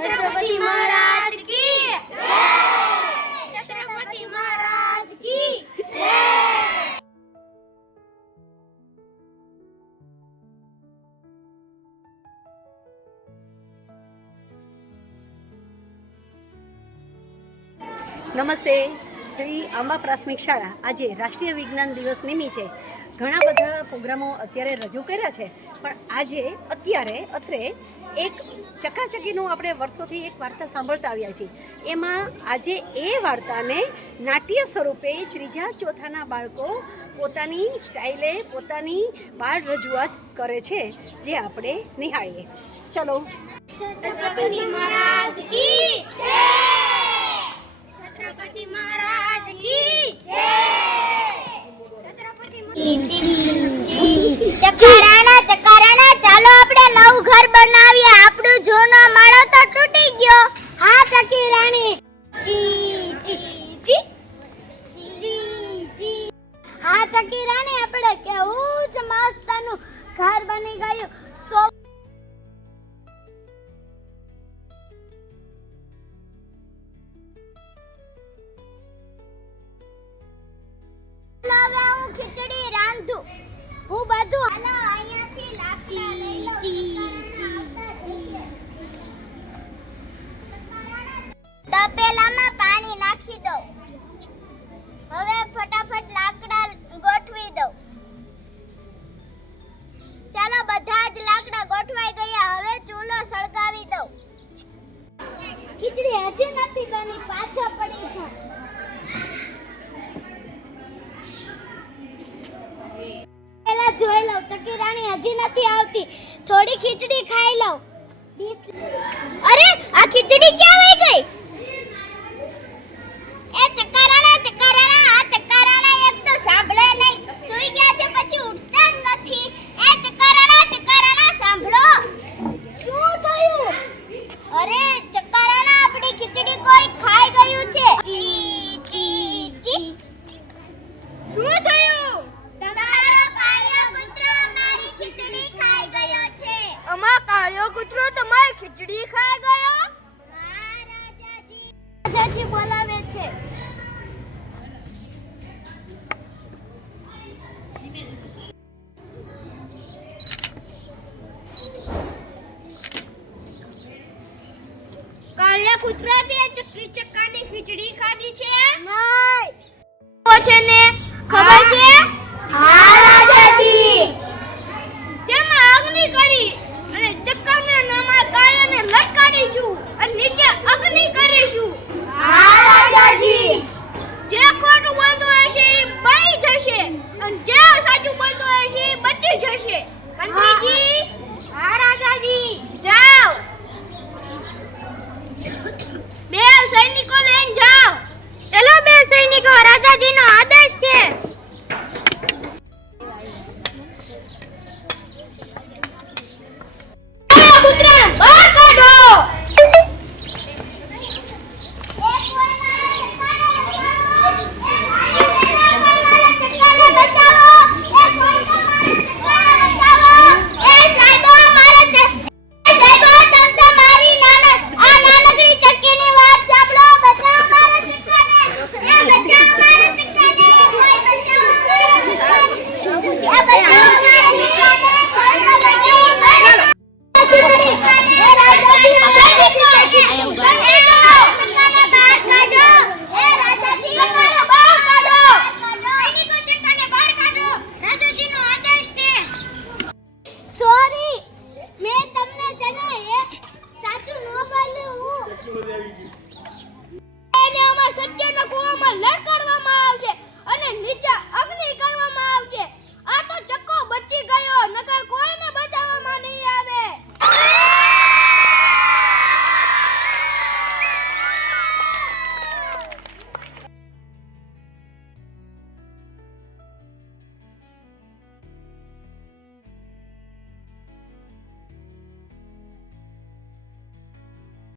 छत्रपति महाराज की जय। छत्रपति महाराज की जय। નમસ્તે. શ્રી આંબા પ્રાથમિક શાળા આજે રાષ્ટ્રીય વિજ્ઞાન દિવસ નિમિત્તે ઘણા બધા પ્રોગ્રામો અત્યારે રજૂ કર્યા છે, પણ અત્યારે અત્રે એક ચકાચકીનું આપણે વર્ષોથી એક વાર્તા સાંભળતા આવ્યા છીએ. એમાં આજે એ વાર્તાને નાટ્ય સ્વરૂપે ત્રીજા ચોથાના બાળકો પોતાની સ્ટાઇલે પોતાની બાળ રજૂઆત કરે છે, જે આપણે નિહાળીએ. ચલો. छत्रपति महाराज की जय। छत्रपति महाराज की जय। ચકારાણા ચાલો આપણે નવું ઘર બનાવીએ. આપણું જૂનો માળો તો તૂટી ગયો. હા ચકી રાણી. જી જી જી જી જી. હા ચકી રાણી, આપણે કેવું જ મસ્તનું ઘર બની ગયું. હવે હું ખીચડી રાંધું. હું બધું હાલો અહીંયાથી લાકડા લઈ લઉં. તપેલામાં પાણી નાખી દઉં. હવે ફટાફટ લાકડા ગોઠવી દઉં. ચાલો, બધા જ લાકડા ગોઠવાઈ ગયા. હવે ચૂલો સળગાવી દઉં. ખીચડી હજી નથી બની, પાછા પડી જાય. પેલા જોઈ લઉં. ચકી રાણી હજી નથી આવતી. થોડી ખીચડી ખાઈ લઉં. અરે, આ ખીચડી ક્યાં વહી ગઈ? એ ચકારાણા, આ ચકારાણા એક તો સાંભળે નહીં. સૂઈ ગયા છે પછી ઉઠતા જ નથી. એ ચકારાણા સાંભળો. શું થયું? અરે ચકારાણા, આપણી ખીચડી કોઈ ખાઈ ગયું છે. જી જી જી. શું થયું? તમારો કાળિયો કૂતરો અમારી ખીચડી ખાઈ ગયો છે. અમારો કાળિયો કૂતરો તમારી ખીચડી ખાઈ ગયો? હા રાજાજી. રાજાજી બોલાવે છે. કાળિયા કૂતરા તે ચક્કાની ખીચડી ખાધી છે? નહીં. ઓ છે ને, ખબર છે?